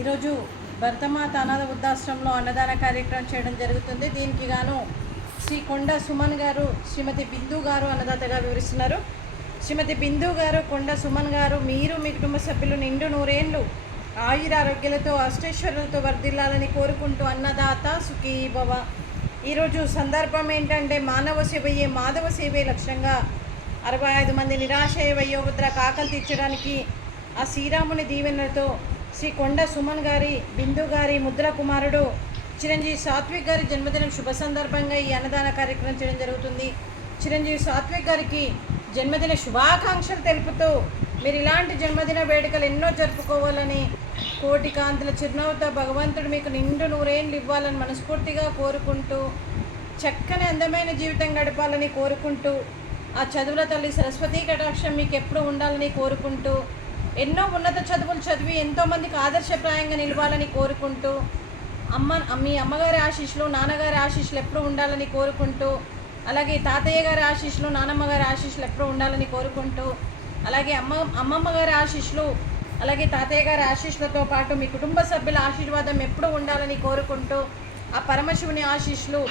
ఈరోజు భరతమాత అనాథ వృద్ధాశ్రమంలో అన్నదాన కార్యక్రమం చేయడం జరుగుతుంది. దీనికి గాను శ్రీ కొండ సుమన్ గారు, శ్రీమతి బిందు గారు అన్నదాతగా వివరిస్తున్నారు. శ్రీమతి బిందు గారు, కొండ సుమన్ గారు, మీరు మీ కుటుంబ సభ్యులు నిండు నూరేళ్లు ఆయురారోగ్యాలతో అష్టైశ్వర్యాలతో వర్ధిల్లాలని కోరుకుంటూ అన్నదాత సుఖీ భవ. ఈరోజు సందర్భం ఏంటంటే మానవ సేవయే మాధవ సేవే లక్ష్యంగా 65 మంది నిరాశయ వయోవృద్ధులకు ఆకలి తీర్చడానికి ఆ శ్రీరాముని దీవెనలతో శ్రీ కొండ సుమన్ గారి, బిందు గారి ముద్ర కుమారుడు చిరంజీవి సాత్విక్ గారి జన్మదినం శుభ సందర్భంగా ఈ అన్నదాన కార్యక్రమం చేయడం జరుగుతుంది. చిరంజీవి సాత్విక్ గారికి జన్మదిన శుభాకాంక్షలు తెలుపుతూ మీరు ఇలాంటి జన్మదిన వేడుకలు ఎన్నో జరుపుకోవాలని, కోటి కాంతుల చిరునవ్వుతో భగవంతుడు మీకు నిండు నూరేళ్ళు ఇవ్వాలని మనస్ఫూర్తిగా కోరుకుంటూ, చక్కని అందమైన జీవితం గడపాలని కోరుకుంటూ, ఆ చదువుల తల్లి సరస్వతీ కటాక్షం మీకు ఎప్పుడు ఉండాలని కోరుకుంటూ, ఎన్నో ఉన్నత చదువులు చదివి ఎంతోమందికి ఆదర్శప్రాయంగా నిలవాలని కోరుకుంటూ, మీ అమ్మగారి ఆశీస్సులు, నాన్నగారి ఆశీస్సులు ఎప్పుడు ఉండాలని కోరుకుంటూ, అలాగే తాతయ్య గారి ఆశీస్సులు, నానమ్మ గారి ఆశీస్సులు ఎప్పుడు ఉండాలని కోరుకుంటూ, అలాగే అమ్మమ్మ గారి ఆశీస్సులు, అలాగే తాతయ్య గారి ఆశీస్సులతో పాటు మీ కుటుంబ సభ్యుల ఆశీర్వాదం ఎప్పుడు ఉండాలని కోరుకుంటూ, ఆ పరమశివుని ఆశీస్సులు,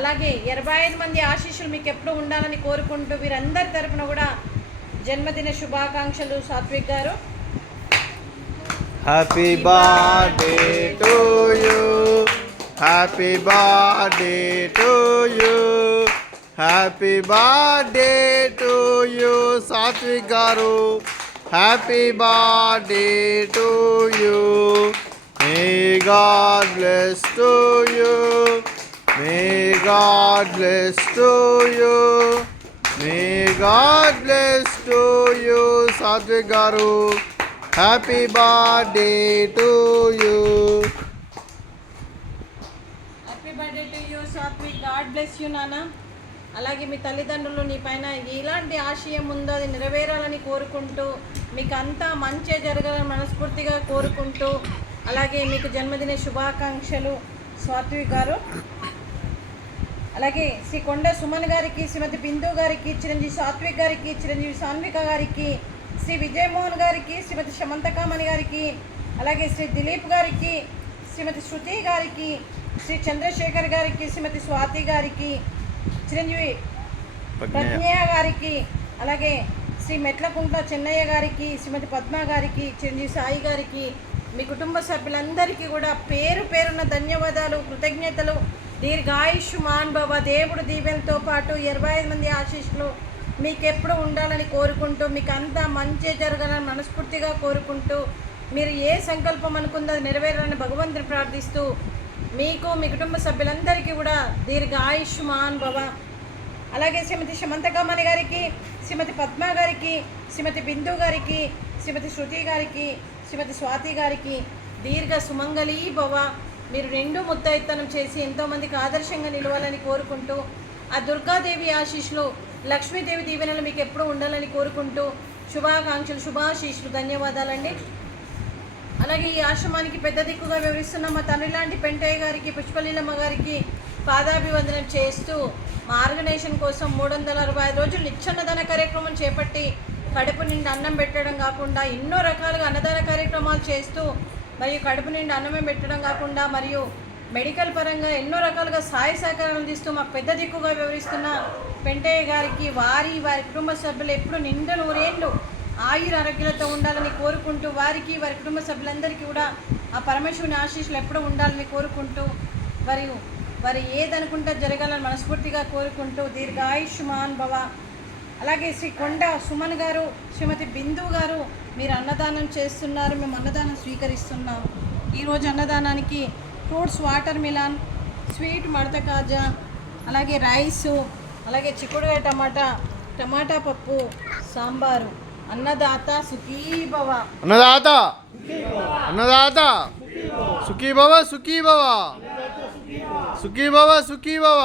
అలాగే 25 మంది ఆశీస్సులు మీకు ఎప్పుడు ఉండాలని కోరుకుంటూ, వీరందరి తరపున కూడా జన్మదిన శుభాకాంక్షలు సాత్విక్ గారు. Happy birthday to you, happy birthday to you, happy birthday to you Satvik గారు, happy birthday to you. May God bless to you, may God bless to you, may God bless to you Satvik గారు, happy birthday to you. Happy birthday to you Satvik, God bless you నాన్న. అలాగే మీ తల్లిదండ్రులు నీ పైన ఎలాంటి ఆశయం ఉందో అది నెరవేరాలని కోరుకుంటూ, మీకు అంతా మంచి జరగాలని మనస్ఫూర్తిగా కోరుకుంటూ, అలాగే మీకు జన్మదిన శుభాకాంక్షలు సాత్విక్ గారు. అలాగే శ్రీ కొండ సుమన్ గారికి, శ్రీమతి బిందు గారికి, చిరంజీవి సాత్విక్ గారికి, చిరంజీవి సాన్విక గారికి, శ్రీ విజయమోహన్ గారికి, శ్రీమతి శమంతకామణి గారికి, అలాగే శ్రీ దిలీప్ గారికి, శ్రీమతి శృతి గారికి, శ్రీ చంద్రశేఖర్ గారికి, శ్రీమతి స్వాతి గారికి, చిరంజీవి ప్రజ్ఞయ్య గారికి, అలాగే శ్రీ మెట్లకుంట్ల చెన్నయ్య గారికి, శ్రీమతి పద్మ గారికి, చిరంజీవి సాయి గారికి, మీ కుటుంబ సభ్యులందరికీ కూడా పేరు పేరున్న ధన్యవాదాలు, కృతజ్ఞతలు. దీర్ఘాయుష్మాన్ భవ. దేవుడు దీవెనతో పాటు 25 మంది ఆశీస్సులు మీకు ఎప్పుడు ఉండాలని కోరుకుంటూ, మీకు అంతా మంచి జరగాలని మనస్ఫూర్తిగా కోరుకుంటూ, మీరు ఏ సంకల్పం అనుకుందో అది నెరవేరాలని భగవంతుని ప్రార్థిస్తూ, మీకు మీ కుటుంబ సభ్యులందరికీ కూడా దీర్ఘాయుష్మాన్ భవ. అలాగే శ్రీమతి శమంతకామణి గారికి, శ్రీమతి పద్మ గారికి, శ్రీమతి బిందు గారికి, శ్రీమతి శృతి గారికి, శ్రీమతి స్వాతి గారికి దీర్ఘ సుమంగళీ భవ. మీరు 2 ముత్తైత్తనం చేసి ఎంతోమందికి ఆదర్శంగా నిలవాలని కోరుకుంటూ, ఆ దుర్గాదేవి ఆశీస్సులు, లక్ష్మీదేవి దీవెనలు మీకు ఎప్పుడు ఉండాలని కోరుకుంటూ, శుభాకాంక్షలు, శుభాశీస్సులు, ధన్యవాదాలండి. అలాగే ఈ ఆశ్రమానికి పెద్ద దిక్కుగా వివరిస్తున్న మా తండ్రి లాంటి పెంటయ్య గారికి, పుష్పలీలమ్మ గారికి పాదాభివందనం చేస్తూ, మా ఆర్గనైజేషన్ కోసం 365 రోజులు నిత్యాన్నదాన కార్యక్రమం చేపట్టి కడుపు నిండి అన్నం పెట్టడం కాకుండా ఎన్నో రకాలుగా అన్నదాన కార్యక్రమాలు చేస్తూ, మరియు కడుపు నిండి అన్నమే పెట్టడం కాకుండా మరియు మెడికల్ పరంగా ఎన్నో రకాలుగా సహాయ సహకారాలు అందిస్తూ మాకు పెద్ద దిక్కుగా వివరిస్తున్న పెంటయ్య గారికి, వారి కుటుంబ సభ్యులు ఎప్పుడు నిండు నూరేళ్ళు ఆరోగ్యాలతో ఉండాలని కోరుకుంటూ, వారికి వారి కుటుంబ సభ్యులందరికీ కూడా ఆ పరమేశ్వరుని ఆశీస్సులు ఎప్పుడు ఉండాలని కోరుకుంటూ, వారు ఏదనుకుంటే జరగాలని మనస్ఫూర్తిగా కోరుకుంటూ దీర్ఘాయుష్మాన్ భవ. అలాగే శ్రీ కొండ సుమన్ గారు, శ్రీమతి బిందు గారు, మీరు అన్నదానం చేస్తున్నారు, మేము అన్నదానం స్వీకరిస్తున్నాం. ఈరోజు అన్నదానానికి ఫ్రూట్స్, వాటర్ మిలాన్, స్వీట్ మడత కాజా, అలాగే రైసు, అలాగే చిక్కుడుకాయ టమాటా పప్పు, సాంబారు. అన్నదాత సుఖీ భవ. అన్నదాత అన్నదాత సుఖీ భవ, సుఖీ భవ, సుఖీ భవ, సుఖీ భవ.